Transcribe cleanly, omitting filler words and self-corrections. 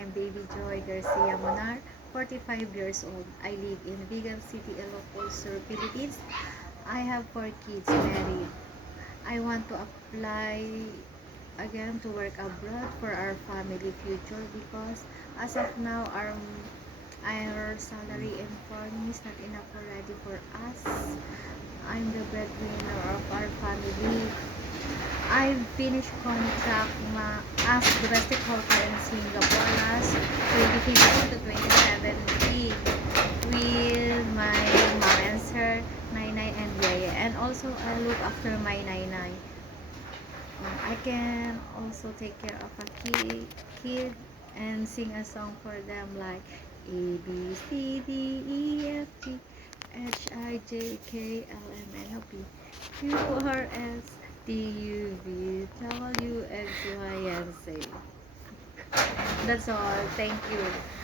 I'm Baby Joy Garcia Monar, 45 years old. I live in Vigan City, Ilocos Sur, Philippines. I have 4 kids, married. I want to apply again to work abroad for our family future because as of now our salary and farm is not enough already for us. I'm the breadwinner of our family. I finished contract as domestic helper in Singapore last 2015 to 2017 with my mom and sir, Nainay and Yaya, and also I look after my Nainay. I can also take care of a kid and sing a song for them like A B C D E F G H I J K L M N O P Q R S T U V W X Y and Z. That's all. Thank you.